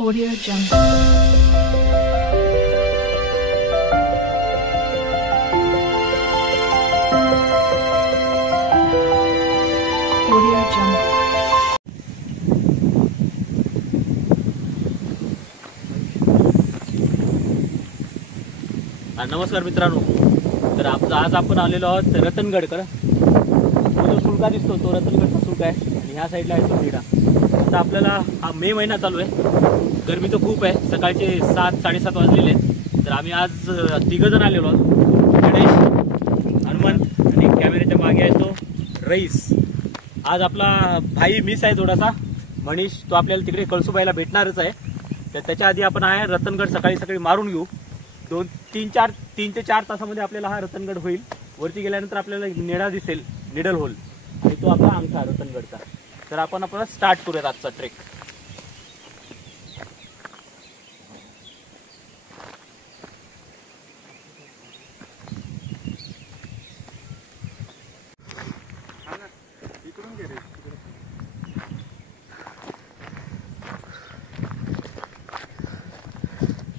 Audio Jungle. Audio Jungle. नमस्कार मित्रांनो, तर आज आपण आलेलो आहोत रतनगडकडे. तो जो सुळका दिसतो तो रतनगडचा सुळका आहे आणि ह्या साईडला आहे तो नीडा. आता आपल्याला हा मे महिना चालू आहे, गरमी तर खूप आहे. सकाळचे 7-7:30 वाजलेले आहेत. तर आम्ही आज तिघंजण आलेलो आहोत, गणेश, हनुमंत आणि कॅमेऱ्याच्या मागे आहे तो रईस. आज आपला भाई मिस आहे थोडासा, मनीष, तो आपल्याला तिकडे कळसुबाईला भेटणारच आहे. तर त्याच्या आधी आपण आहे रतनगड सकाळी मारून घेऊ. 3 ते 4 तासामध्ये आपल्याला हा रतनगड होईल. वरती गेल्यानंतर आपल्याला निडा दिसेल, निडल होल, आणि तो आपला अंगठा रतनगडचा. तर आपण स्टार्ट करूयात आजचा ट्रेक.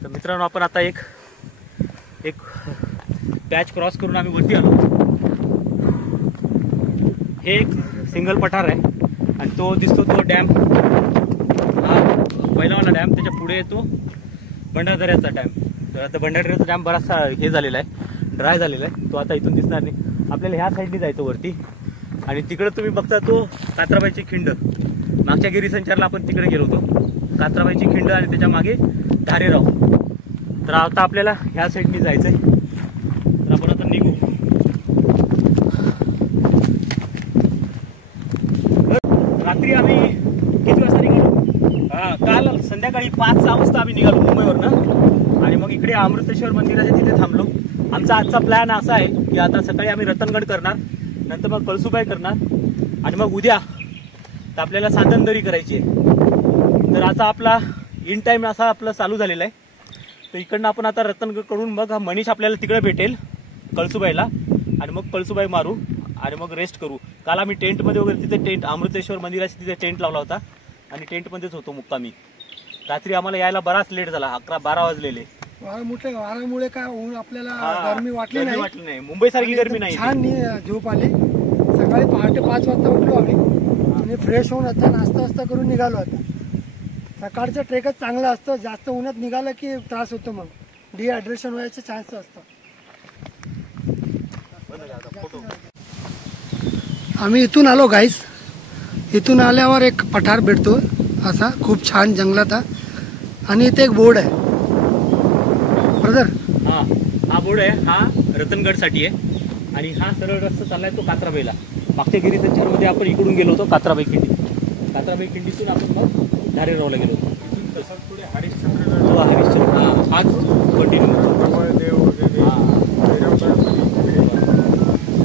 तर मित्रांनो, आपण आता एक पॅच क्रॉस करून आम्ही वरती आलो. हे एक सिंगल पठार आहे आणि तो दिसतो तो डॅम, हा पहिलावाला डॅम. त्याच्या पुढे येतो भंडारदऱ्याचा डॅम. तर आता भंडारदऱ्याचा डॅम बराचसा हे झालेला आहे, ड्राय झालेला आहे. तो आता इथून दिसणार नाही. आपल्याला ह्या साईडने जायचं वरती. आणि तिकडे तुम्ही बघता तो कात्राबाईची खिंड. मागच्या गिरी संचारला आपण तिकडे गेलो होतो. कात्राबाईची खिंड आणि त्याच्या मागे धारेराव. तर आता आपल्याला ह्या साईडने जायचंय. तर आपण आता निघू. रात्री आम्ही किती वाजता निघालो? काल संध्याकाळी 5-6 वाजता आम्ही निघालो मुंबईवरनं. आणि मग इकडे अमृतेश्वर मंदिराच्या तिथे थांबलो. आमचा आजचा प्लॅन असा आहे की आता सकाळी आम्ही रतनगड करणार, नंतर मग कळसुबाई करणार, आणि मग उद्या तर आपल्याला सांदनदरी करायची आहे. तर आता आपला इन टाइम असा आपला चालू झालेला आहे. तर इकडनं आपण आता रतनगड कडून मग हा मनीष आपल्याला तिकडे भेटेल कळसुबाईला, आणि मग कळसुबाई मारू आणि मग रेस्ट करू. काल आम्ही टेंटमध्ये वगैरे तिथे अमृतेश्वर मंदिराच्या तिथे टेंट लावला होता आणि टेंटमध्येच होतो मुक्कामी. रात्री आम्हाला यायला बराच लेट झाला, 11-12 वाजलेले. वाऱ्यामुळे काय ऊन आपल्याला गरमी वाटली नाही. मुंबई सारखी गरमी नाही. छान झोप आली. सकाळी पहाटे 5 वाजता उठलो आम्ही आणि फ्रेश होऊन आता नाश्ता करून निघालो. आता सकाळचं ट्रेकच चांगलं असतं. जास्त उन्हात निघालं की त्रास होतो, मग डिहायड्रेशन व्हायचे चान्स असतं. आम्ही इथून आलो गाईस. इथून आल्यावर एक पठार भेटतो असा खूप छान जंगलात, आणि इथे एक बोर्ड आहे ब्रदर. हा बोर्ड आहे, हा रतनगडसाठी आहे. आणि हा सरळ रस्ता चाललाय तो कात्राबाईला. मागच्या गिरी संचारमध्ये आपण इकडून गेलो होतो कात्राबाई खिंडीतून आपण मग धारेरावला गेलो होतो. पुढे हरिश्चंद्र, हाच कंटिन्यू.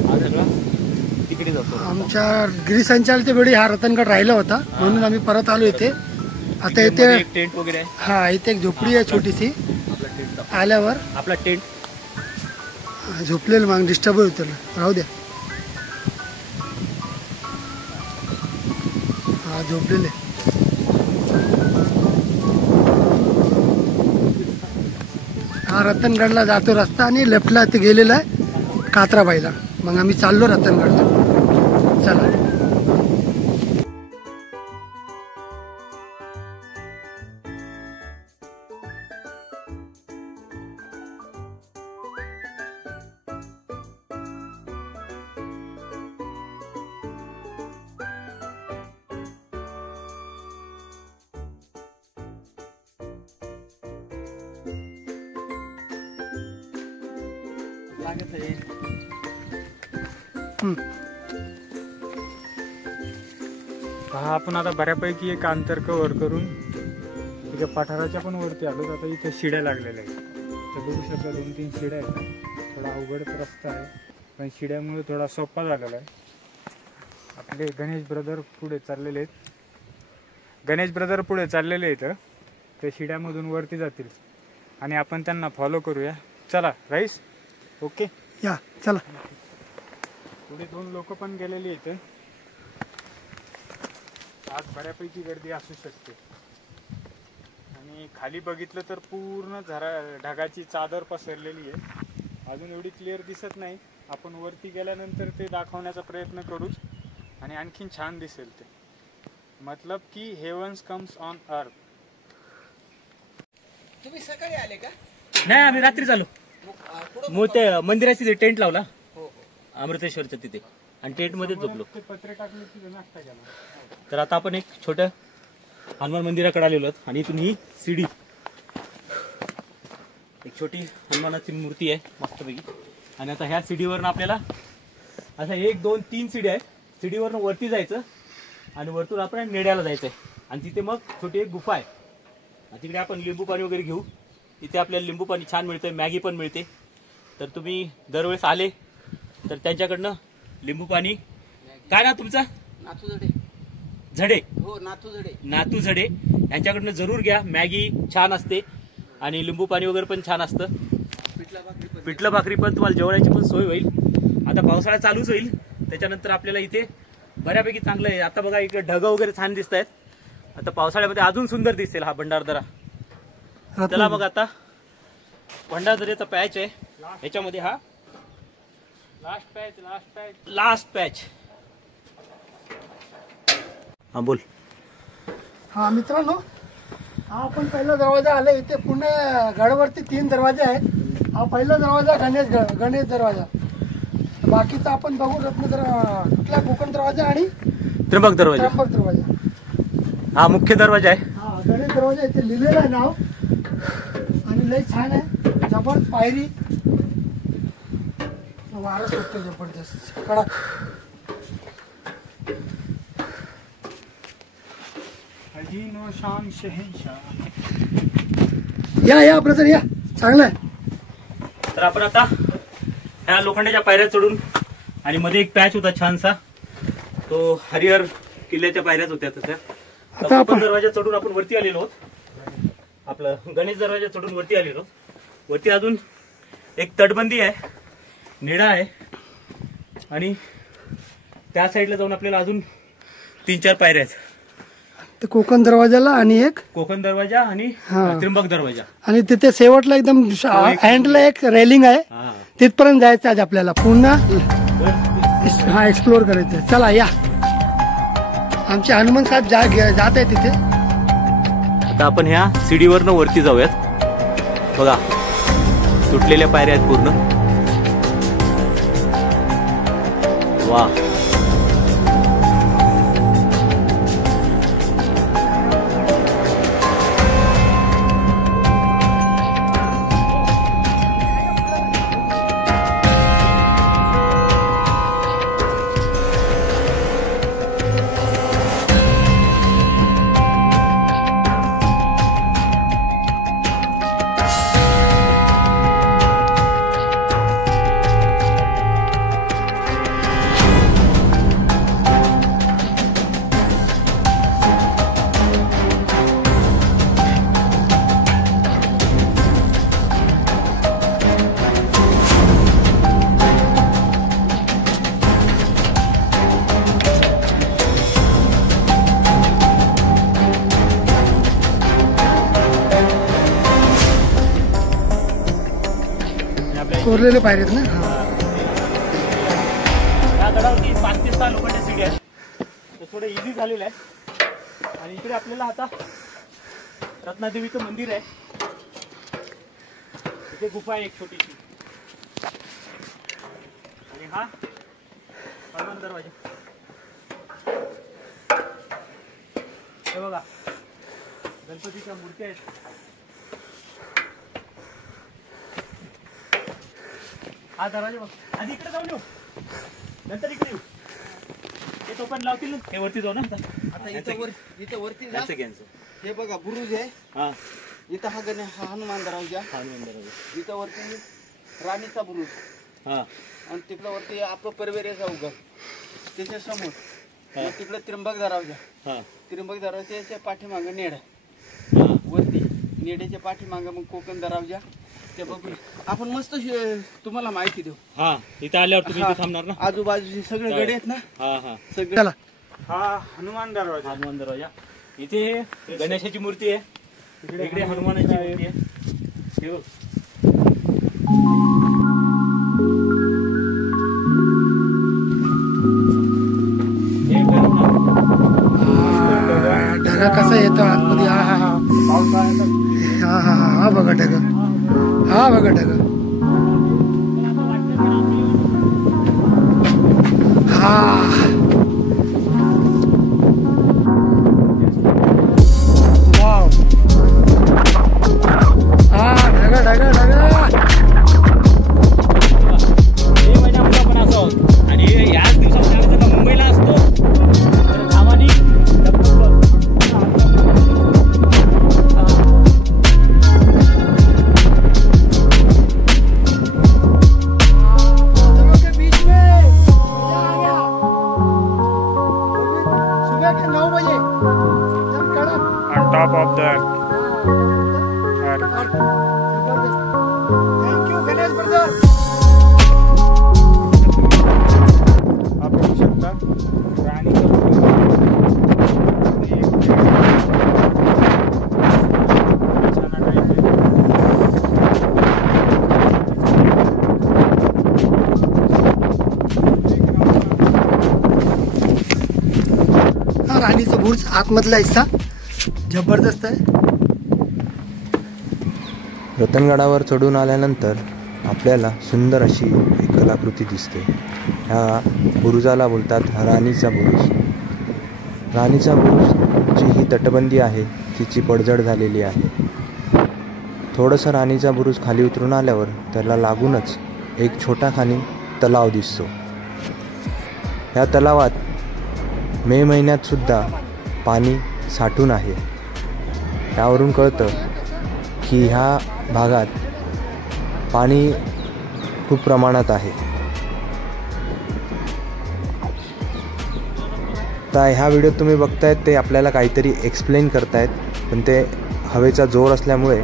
हा सगळा तिकडे जातो. आमच्या गिरीसंचारच्या वेळी हा रतनगड राहिला होता, म्हणून आम्ही परत आलो इथे. आता इथे एक टेंट वगैरे आहे. हा, इथे एक झोपडी आहे छोटीशी. आल्यावर आपला टेंट झोपलेलं, मग डिस्टर्ब होतं, राहू द्या. हा झोपलेले. हा रतनगडला जातो रस्ता, आणि लेफ्टला ते गेलेला आहे कात्राबाईला. मग आम्ही चाललो रतनगडला. चला. आपण आता बऱ्यापैकी एक अंतर कव्हर करून तिच्या पठाराच्या पण वरती आलो. आता इथे शिड्या लागलेल्या आहेत. तर बघू शकता 2-3 शिड्या आहेत. थोडा अवघड रस्ता आहे, पण शिड्यामुळे थोडा सोपा झालेला आहे. आपले गणेश ब्रदर पुढे चाललेले आहेत. ते शिड्यामधून वरती जातील आणि आपण त्यांना फॉलो करूया. चला राईस. ओके, या चला. पुढे 2 लोक पण गेलेली आहेत. आज बऱ्यापैकी गर्दी असू शकते. आणि आणि खाली बघितलं तर पूर्ण ढगाची चादर पसरलेली आहे. अजून एवढी क्लिअर दिसत नाही. आपण वरती गेल्यानंतर ते दाखवण्याचा प्रयत्न करूच आणि आणखीन छान दिसेल ते. मतलब की हेवन्स कम्स ऑन अर्थ. तुम्ही सकाळी आले का? नाही, आम्ही रात्री झालो. मग ते मंदिराची टेंट लावला अमृतेश्वरच्या तिथे आणि टेंट मध्ये झोपलो. ते पत्रे टाकले तिथे नाश्ता केला. तर आता आपण एक छोट्या हनुमान मंदिराकडे आलेलो आहोत आणि इथून ही सीडी, एक छोटी हनुमानाची मूर्ती आहे मस्तपैकी. आणि आता ह्या सीडीवरनं आपल्याला असं 1 2 3 सीडी आहे. सीडीवरनं वरती जायचं आणि वरतून आपण नेड्याला जायचंय आणि तिथे मग छोटी एक गुफा आहे. तिकडे आपण लिंबू पाणी वगैरे घेऊ. इथे आपल्याला लिंबू पाणी छान मिळतंय, मॅगी पण मिळते. तर तुम्ही दरवेळेस आले तर त्यांच्याकडनं लिंबू पाणी. काय ना तुमचं? नातू झडे. झडे. हो, नातू झडे. नातू झडे यांच्याकडनं जरूर घ्या. मॅगी छान असते आणि लिंबू पाणी वगैरे पण छान असतं. पिठलं भाकरी पण तुम्हाला जेवणाची पण सोय होईल. आता पावसाळा चालूच होईल त्याच्यानंतर आपल्याला इथे बऱ्यापैकी चांगलं आहे. आता बघा इकडे ढग वगैरे छान दिसत आहेत. आता पावसाळ्यामध्ये अजून सुंदर दिसेल हा भंडारदरा. चला मग आता भंडारदऱ्याचा पॅच आहे. ह्याच्यामध्ये हा लास्ट पॅच. हा बोल. हा मित्रांनो, हा आपण पहिला दरवाजा आला. इथे पुणे गडावरती 3 दरवाजे आहेत. हा पहिला दरवाजा गणेश दरवाजा. बाकीचा आपण बघू कुठला कोकण दरवाजा आणि त्र्यंबक दरवाजा. हा मुख्य दरवाजा आहे. हा गणेश दरवाजा इथे लिहिलेलं आहे नाव आणि लय छान आहे. जबरदस्त पायरी, वारं सुटतो जबरदस्त कडक. अजीनो शान शहंशाह. या ब्रदर या, चांगलं आहे. तर आपण आता ह्या लोखंडाच्या पायऱ्या चढून आणि मध्ये एक पॅच होता छानसा, तो हरिहर किल्ल्याच्या पायऱ्याच होत्या तशा. आता आपण दरवाजा चढून आपण वरती आलेलो आहोत. आपलं गणेश दरवाजा चढून वरती आलेलो. वरती अजून एक तटबंदी आहे, निळा आहे आणि त्या साईडला जाऊन आपल्याला अजून 3-4 पायऱ्या आहेत. ते कोकण दरवाजाला आणि एक कोकण दरवाजा आणि त्र्यंबक दरवाजा. आणि तिथे शेवटला एकदम एंडला एक रेलिंग आहे. तिथपर्यंत जायचं आहे आपल्याला. पुन्हा हा एक्सप्लोर करायचं. चला या. आमचे हनुमान साहेब जात आहे तिथे. आता आपण ह्या सीडीवरनं वरती जाऊयात. बघा तुटलेल्या पायऱ्या आहेत पूर्ण. वा. कोरलेले पायऱ्यात ना. या गडावरती 5 ते 6 लोखंडाच्या सीडी आहेत. तर थोडं इझी झालेलं आहे. आणि इकडे आपल्याला आता रत्नादेवीचं मंदिर आहे. इथे गुफा आहे एक छोटीशी. आणि हा हनुमान दरवाजा. हे बघा गणपतीच्या मूर्त्या आहेत. हा दरवाजा बघ. आधी इकडे जाऊन येऊ, नंतर इकडे येऊ. हे तो पण लावतील ना. हे वरती जाऊ ना. आता इथं वरती जा. हे बघा बुरुज आहे. हा इथं हा हनुमान दरवाजा. इथं वरती राणीचा बुरुज. हा आणि तिकडं वरती आपलं परवेरेचा उगा त्याच्या समोर. तिकडे त्र्यंबक दरवाजा. हा त्र्यंबक दरवाजाच्या पाठीमागे नेड वरती. नेड्याच्या पाठीमागे मग कोकण दरवाजा. ते बघू आपण मस्त तुम्हाला माहिती देऊ. हा इथं आल्यावर तुम्ही इथे थांबणार ना. आजूबाजूचे सगळे गडे आहेत ना. हा हा सगळे. चला. हा हनुमान दरवाजा. हनुमान दरवाजा. इथे गणेशाची मूर्ती आहे. इकडे हनुमानाची मूर्ती आहे. हे बघ. हे बघ ना. ढगा कसा येतो आतमध्ये. हा हा हा हा हा हा हा बघा ढग. हा बघा ढग. हा वाव. हा ढगा ढगा ढगा. मे महिन्यामध्ये आपण असं आहोत आणि याच दिवसात आम्ही जर मुंबईला असतो तर धामानी बीच में मजा आ गया. सुबह के 9 बजे एकदम कड़क. ऑन टॉप ऑफ द जबरदस्त. Thank you Ganesh brother. आपण बघू शकता राणीचं बुरुज. छान टाईप हा राणीचा बुर्ज आतमधला हिस्सा जबरदस्त आहे. रतनगडावर चढून आल्यानंतर आपल्याला सुंदर अशी एक कलाकृती दिसते. ह्या बुरुजाला बोलतात राणीचा बुरुज. राणीचा बुरुजची ही तटबंदी आहे तिची पडझड झालेली आहे. थोडंसं राणीचा बुरुज खाली उतरून आल्यावर त्याला लागूनच एक छोटा खाली तलाव दिसतो. ह्या तलावात मे महिन्यात सुद्धा पाणी साठून आहे. त्यावरून कळतं की ह्या भागात पाणी खूप प्रमाणात आहे. तर ह्या व्हिडिओत तुम्ही बघतायत ते आपल्याला काहीतरी एक्सप्लेन करतायत पण ते हवेचा जोर असल्यामुळे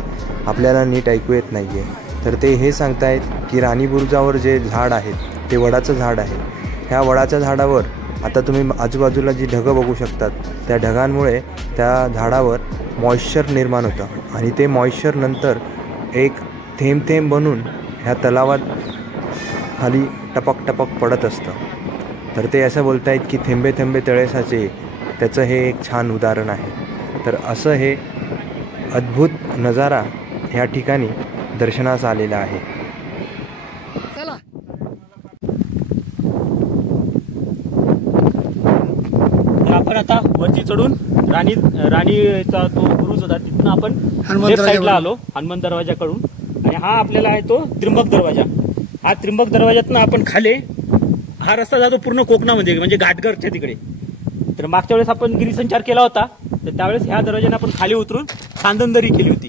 आपल्याला नीट ऐकू येत नाही आहे. तर ते हे सांगतायत की राणी बुरुजावर जे झाड आहेत ते वडाचं झाड आहे. ह्या वडाच्या झाडावर आता तुम्ही आजूबाजूला जी ढगं बघू शकतात त्या ढगांमुळे त्या झाडावर मॉइश्चर निर्माण होतं आणि ते मॉइश्चर नंतर एक थेंब थेंब बनून ह्या तलावात खाली टपक टपक पडत असतं. तर ते असं बोलत आहेत की थेंबे थेंबे तळे साचे. त्याचं हे एक छान उदाहरण आहे. तर असं हे अद्भुत नजारा ह्या ठिकाणी दर्शनास आलेला आहे. चला तर आपण आता वरती चढून राणीचा तो बुरुज होता तिथून आपण हनुमान लेफ्ट साईडला दरवाजा. आलो हनुमान दरवाजाकडून. आणि हा आपल्याला आहे तो त्र्यंबक दरवाजा. हा त्र्यंबक दरवाजातनं आपण खाले हा रस्ता जातो पूर्ण कोकणामध्ये म्हणजे घाटघरच्या तिकडे. तर मागच्या वेळेस आपण गिरीसंचार केला होता तर त्यावेळेस ह्या दरवाजाने आपण खाली उतरून सांदनदरी केली होती.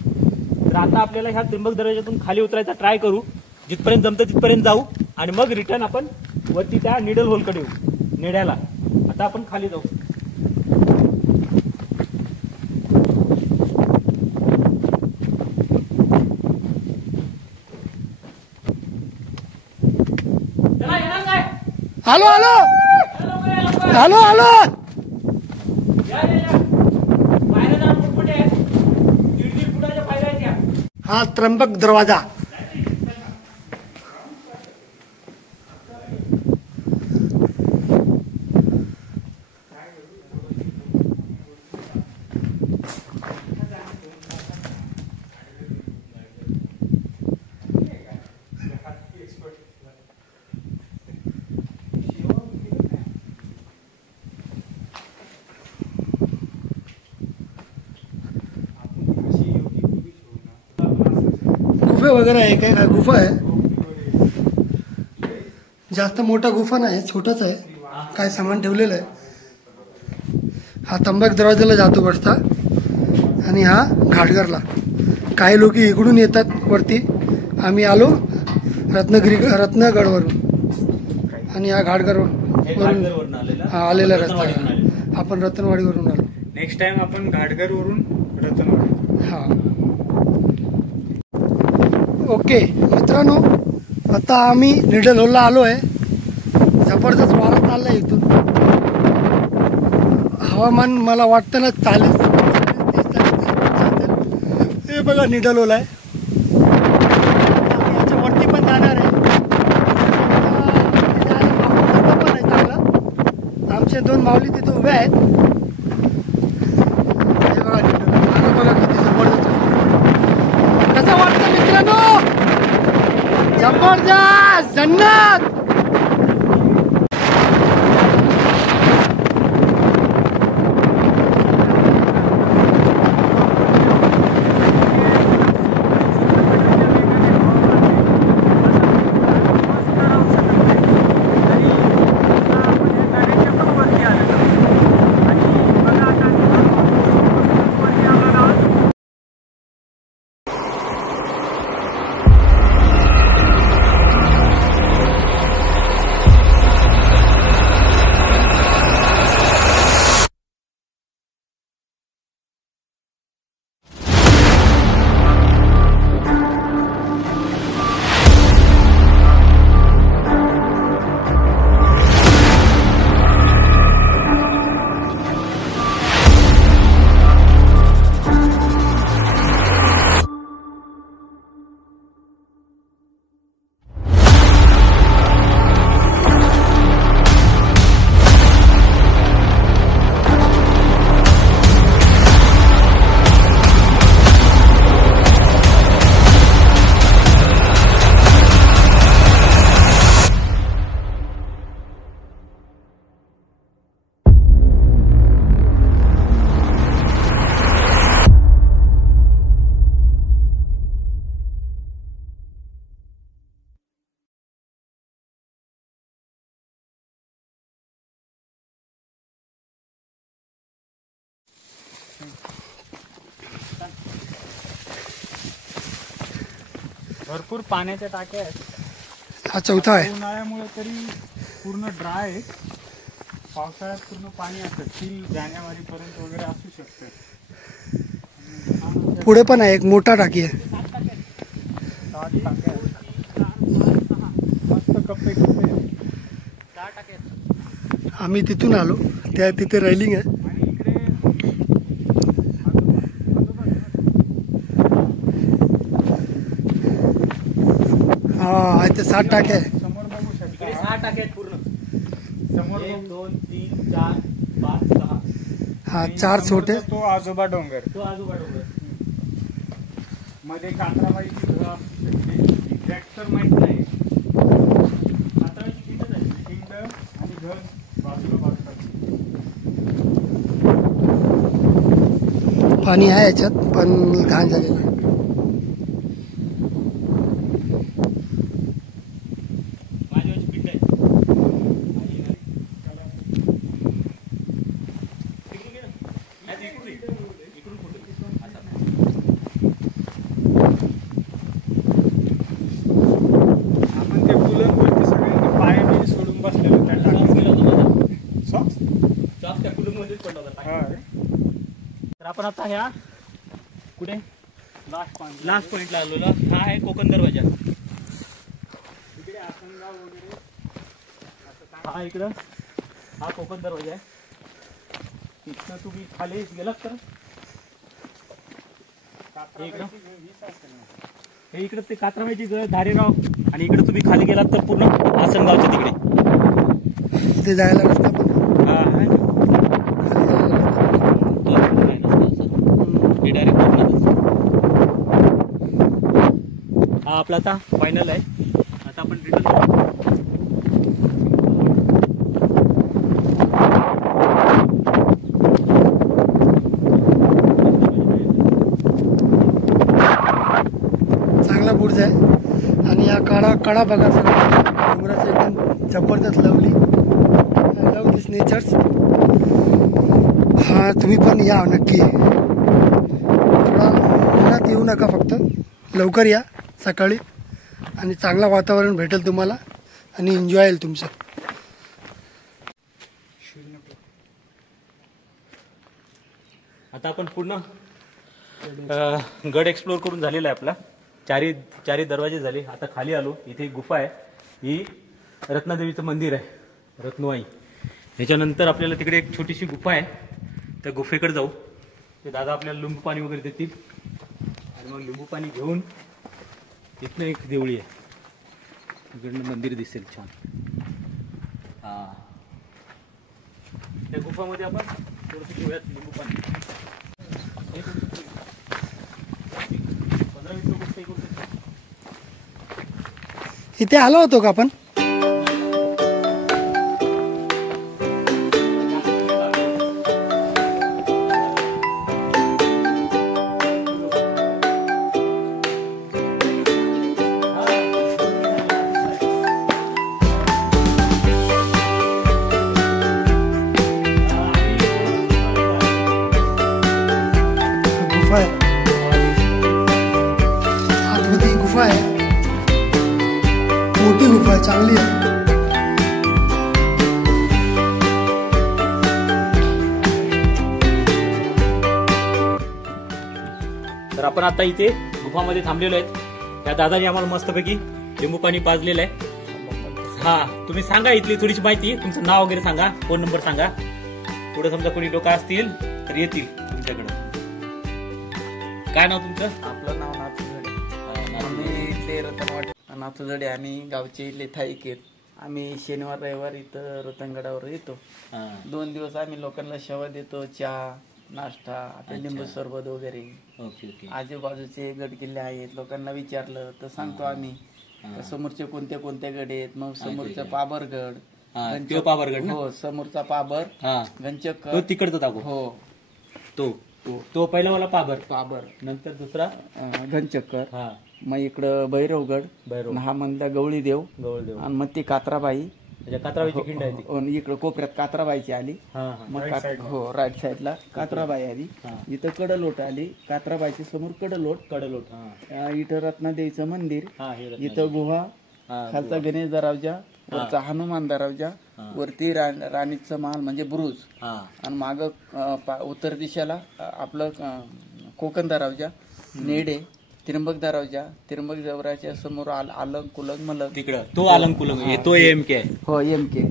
तर आता आपल्याला ह्या त्र्यंबक दरवाजातून खाली उतरायचा ट्राय करू. जिथपर्यंत जमतं तिथपर्यंत जाऊ आणि मग रिटर्न आपण वरती त्या निडल होलकडे येऊ नेड्याला. आता आपण खाली जाऊ. आलो आलो आलो आलो. हा त्र्यंबक दरवाजा. गुफे वगैरे आहे काय काय गुफा आहे. जास्त मोठा गुफा नाही छोटाच आहे. काय सामान ठेवलेलं आहे. हा त्र्यंबक दरवाजाला जातो वरचा आणि हा घाटघरला. काही लोक इकडून येतात वरती. आम्ही आलो रत्नगडवरून आणि हा घाटघरवरून हा आलेला रस्ता. आपण रतनवाडीवरून आलो. नेक्स्ट टाइम आपण घाटघरवरून रतनवाडी. हा ओके मित्रांनो आता आम्ही निडल होलला आलो आहे. जबरदस्त वारा चाललाय इथून. हवामान मला वाटतं ना 40-30 हे बघा निडलोला आहे. याच्या वरती पण जाणार आहे. पण आहे चांगला. आमचे 2 माऊली तिथे उभे आहेत. हे बघा निडलो बघा किती जबरदस्त. कसं वाटतं मित्रांनो? जबरदस्त जन्नत. भरपूर पाण्याच्या टाक्या आहेत. हा 4था आहे. उन्हाळ्यामुळे तरी पूर्ण ड्राय आहे. पावसाळ्यात पूर्ण पाणी असतं. 3 जानेवारीपर्यंत वगैरे असू शकतं. पुढे पण आहे एक मोठा टाकी आहे. 7 टाक्या आहेत. मस्त कप्पे कप्पे आहेत. आम्ही तिथून आलो. तिथे रेलिंग आहे. आणि इकडे हा इथे 7 टाके आहे. समोर बघू शकता. 6 टाके आहेत पूर्ण. समोर 1 2 3 4 5 6. हा 4 छोटे. तो आजोबा डोंगर. तो आजोबा डोंगर. मध्ये कात्राबाईची घर एक्झॅक्ट तर माहित नाही. कात्राबाईची खिंडच आहे. खिंड आणि घर बाजूला बाजूला. पाणी आहे याच्यात पण घाण झालेलं आहे. माझ्याची खिंड आहे. आपण ते पुलांवरती सगळ्यांनी पाय बिय सोडून बसलेलो त्या टाकीत. सॉक्स? त्या कुलूममध्येच पडला होता. हा. तर आपण आता ह्या कुठे लास्ट लास्ट पॉइंटला आलेलो. हा आहे कोकण दरवाजा. इकडे आसनगाव वगैरे. हा इकडं हा कोकण दरवाजा आहे. इथनं तुम्ही खाली गेलात तर हे इकडं ते कात्राबाईची धारेगाव आणि इकडे तुम्ही खाली गेलात तर पूर्ण आसनगावच्या तिकडे. तिथे जायला रस्ता पण हा आहे ना. तो आहे ना असं. हे डायरेक्ट कोकणातच. हा आपला आता फायनल आहे. आता आपण रिटर्न चांगला बुर्ज आहे. आणि या कडा बघा सगळं डोंगराचं एकदम जबरदस्त lovely. I love this natures. हा तुम्ही पण या नक्की. थोडा उन्हात येऊ नका, फक्त लवकर या सकाळी आणि चांगलं वातावरण भेटेल तुम्हाला आणि एन्जॉय येईल तुमचं. आता आपण पूर्ण गड एक्सप्लोर करून झालेला आहे आपला. चारी दरवाजे झाले. आता खाली आलो. इथे एक गुफा आहे. ही रत्नादेवीचं मंदिर आहे, रत्नवाई. ह्याच्यानंतर आपल्याला तिकडे एक छोटीशी गुफा आहे. त्या गुफेकडे जाऊ. ते दादा आपल्याला लिंबू पाणी वगैरे देतील आणि मग लिंबू पाणी घेऊन इथनं एक देवळी आहे, इकडनं मंदिर दिसेल छान. हा, त्या गुफामध्ये आपण थोडंसं घेऊयात लिंबू पाणी. 15-20 लोक stay करू शकतात. इथे आलो होतो का आपण? गुफा आहे, आतमध्ये गुफा आहे, मोठी गुफा आहे, चांगली आहे. तर आपण आता इथे गुफामध्ये थांबलेलो आहेत. त्या दादाने आम्हाला मस्तपैकी लिंबू पाणी पाजलेलं आहे. हा, तुम्ही सांगा इथली थोडीशी माहिती, तुमचं नाव वगैरे सांगा, फोन नंबर सांगा. पुढे समजा कोणी लोक असतील तर येतील तुमच्याकडे. काय नाव तुमचं? आपलं नाव नाथू जडे. आम्ही इथले रतनवाट नाथू जडे आणि गावचे इथले थाईक आहेत. आम्ही शनिवार रविवार इथं रतनगडावर येतो. 2 दिवस आम्ही लोकांना सेवा देतो, चहा, नाश्ता, आता लिंबू सरबत वगैरे. Okay okay. आजूबाजूचे गड किल्ले आहेत, लोकांना विचारलं तर सांगतो आम्ही समोरचे कोणते कोणते गड आहेत. मग समोरचा पाबरगड, तो पाबरगड ना? हो, समोरचा पाबर, हा, गंचक, तो तिकडचा दाखव. हो, तो पहिला वाला पाबर, नंतर दुसरा घनचक्कर, हा, मग इकडं भैरवगड, हा म्हणला गवळीदेव, आणि मग ती कात्राबाई, कात्राबाईची खिंड आहे ती. इकडं कोपऱ्यात कात्राबाईची आली. मग हो, राईट साईडला कात्राबाई आली. इथं कडलोट आली, कात्राबाईच्या समोर कडलोट. इथं रत्नादेवीचं मंदिर, इथं गुहा, खालचा गणेश दरावजा, वरचा हनुमान दरावजा, वरती राणीचं महाल म्हणजे बुरुज, आणि माग उत्तर दिशेला आपलं कोकण दरावजा, नेडे, त्र्यंबक दरावजा, त्र्यंबक देवराच्या समोर अलंग, कुलंग, मलंग. तिकडं तो अलंग कुलंग, तो एमके आहे. हो, एमके.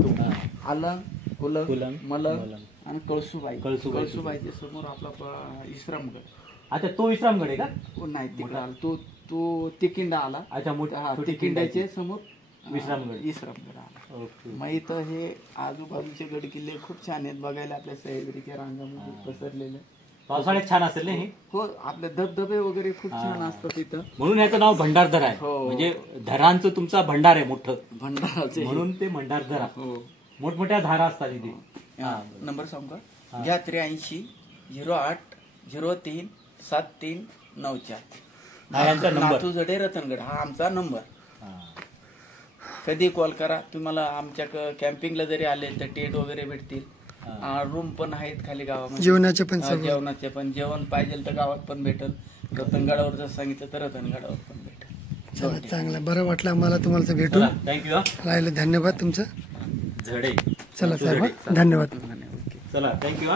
अलंग, कुलंग, मलंग आणि कळसुबाईच्या समोर आपला विश्रामगड. अच्छा, तो विश्रामगड आहे का? नाही, तिकडे आला तो तिकिंडा आला. अच्छा, मोठा तिकिंडाच्या समोर विश्रामगड आला. मग इथं हे आजूबाजूचे गड किल्ले खूप छान आहेत बघायला, आपल्या सह्याद्रीच्या रांगामध्ये पसरलेले. पावसाळ्यात छान असेल ना हे? हो, आपले धबधबे वगैरे खूप छान असतात तिथं, म्हणून याचं नाव भंडारदरा आहे. म्हणजे धरांचं तुमचा भंडार आहे मोठं, भंडाराचे, म्हणून ते भंडारदरा. मोठमोठ्या धारा असतात इथे. नंबर सांगू का? घ्या 83 08 03 7394. यांचा नंबर. नाथू जडे, रतनगड, हा आमचा नंबर. कधी कॉल करा. तुम्हाला आमच्या कॅम्पिंगला जरी आले तर टेंट वगैरे भेटतील. रूम पण आहेत खाली गावामध्ये, जेवणाचे पण जेवण पाहिजे तर गावात पण भेटल. रतनगडावर जर सांगितलं तर रतनगडावर पण भेटेल. चला, चांगलं, बरं वाटलं आम्हाला तुम्हाला भेटून. थँक्यू. राहिलं, धन्यवाद तुमचं. झडे. चला साहेब, धन्यवाद. चला, थँक्यू.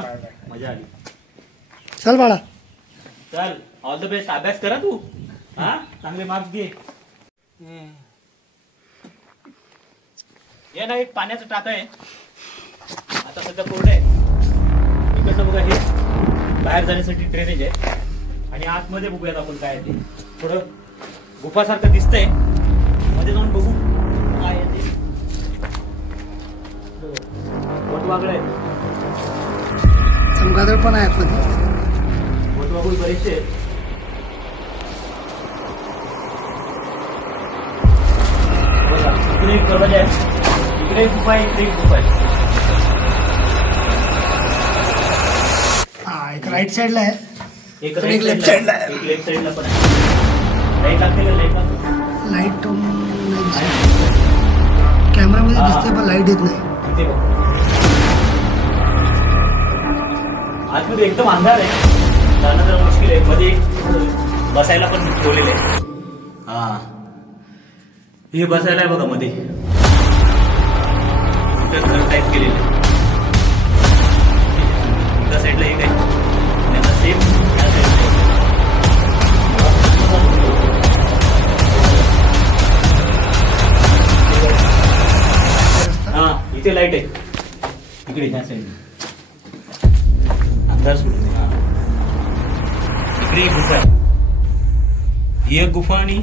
मजा आली. चल बाळा, चल, ऑल द बेस्ट. अभ्यास करा तू. हा, चांगले मार्क्स घे. हे ना एक पाण्याचं टाक आहे, आता सध्या कोरडं आहे. इकडनं बघा, हे बाहेर जाण्यासाठी ड्रेनेज आहे. आणि आतमध्ये बघूयात आपण काय आहे ते. थोडं गुफासारखं दिसतंय, मध्ये जाऊन बघू काय आहे ते. वटवागळे, चमगादळ पण आहे आतमध्ये. वटवागुळ बरेचसे आहेत. बघा, इकडे एक दरवाजा आहे, इकडे एक गुफा आहे, इकडे एक गुफा आहे. एक राईट साईडला आहे, एक लेफ्ट साईडला आहे, एक लेफ्ट साईडला पण आहे. लाईट लागते का? लाईट लागते. लाईट कॅमेरामध्ये दिसते पण लाईट येत नाही. इथे बघ, आतमध्ये एकदम अंधार आहे, जाणं जरा मुश्किल आहे. मध्ये बसायला पण ठेवलेलं आहे. हा, हे बसायला आहे बघा मध्ये, घर टाईप केलेलं आहे. त्या साईडला एक आहे, सेम त्या साईडला. हा, इथे लाईट आहे, इकडे त्या साईडला अंधार सुटते. इकडे गुफा आहे. ही एक गुफा आणि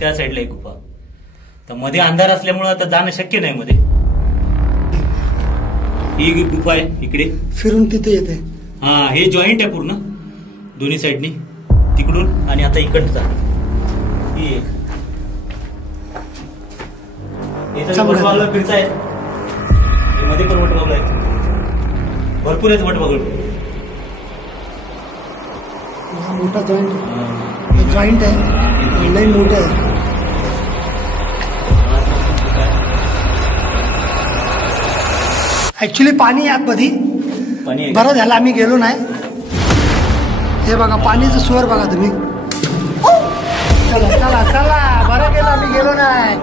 त्या साईडला एक गुफा. तर मध्ये अंधार असल्यामुळे आता जाणं शक्य नाही मध्ये. ही गुफा आहे इकडे फिरून तिथे येते. हा हे जॉईंट आहे पूर्ण दोन्ही साईडनी तिकडून आणि आता इकडचा ही एक वटवागळ फिरता आहे. मध्ये पण वटवागळ आहे, भरपूर आहेत वटवागळ. मोठा जॉईंट आहे, लई मोठे आहे. ऍक्च्युली पाणी आहे आतमध्ये, बरं झालं आम्ही गेलो नाही. हे बघा पाणीचं स्वर बघा तुम्ही. चला चला चला, बरं गेलं आम्ही गेलो नाही.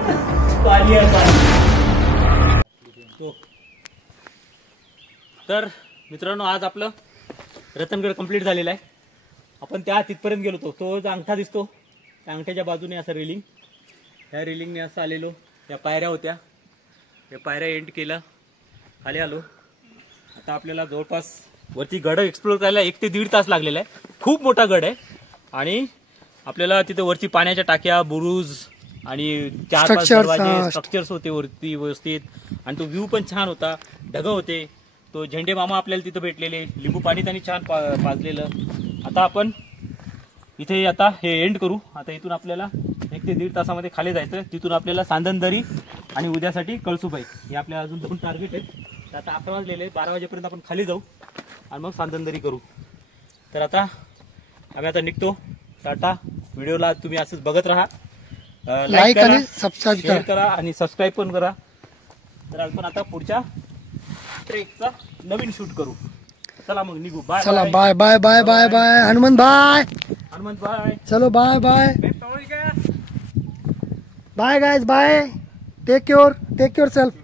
तर मित्रांनो आज आपलं रतनगड कंप्लीट झालेलं आहे. आपण त्या तिथपर्यंत गेलो होतो. तो जो अंगठा दिसतो त्या अंगठ्याच्या बाजूने असं रेलिंग, ह्या रेलिंगने असं आलेलो. या पायऱ्या होत्या, या पायऱ्या एंड केला, खाली आलो. आता आपल्याला जवळपास वरती गड एक्सप्लोर करायला 1 ते 1.5 तास लागलेला आहे. खूप मोठा गड आहे आणि आपल्याला तिथे वरती पाण्याच्या टाक्या, बुरुज आणि 4-5 दरवाजे स्ट्रक्चर्स होते वरती व्यवस्थित. आणि तो व्ह्यू पण छान होता, ढग होते. तो झेंडे मामा आपल्याला तिथं भेटलेले, लिंबू पाणी त्यांनी छान पाजलेलं. आता आपण इथे आता हे एंड करू. आता इथून आपल्याला 1 ते 1.5 तासामध्ये खाली जायचं. तिथून आपल्याला सांदनदरी आणि उद्यासाठी कळसुबाई हे आपल्या अजून 2 टार्गेट आहेत. तर आता 11 वाजलेले, 12 वाजेपर्यंत आपण खाली जाऊ आणि मग सांदनदरी करू. तर आता आम्ही आता निघतो. टाटा. व्हिडिओला तुम्ही असंच बघत राहा, लाईक आणि सबस्क्राईब करा आणि सबस्क्राईब पण करा. तर आपण आता पुढच्या ट्रेकचा नवीन शूट करू. चला मग निघू. बाय. चला bye bye bye bye bye. Hanumant bye. Hanumant bye. चलो bye bye bye guys. Bye. Take your self.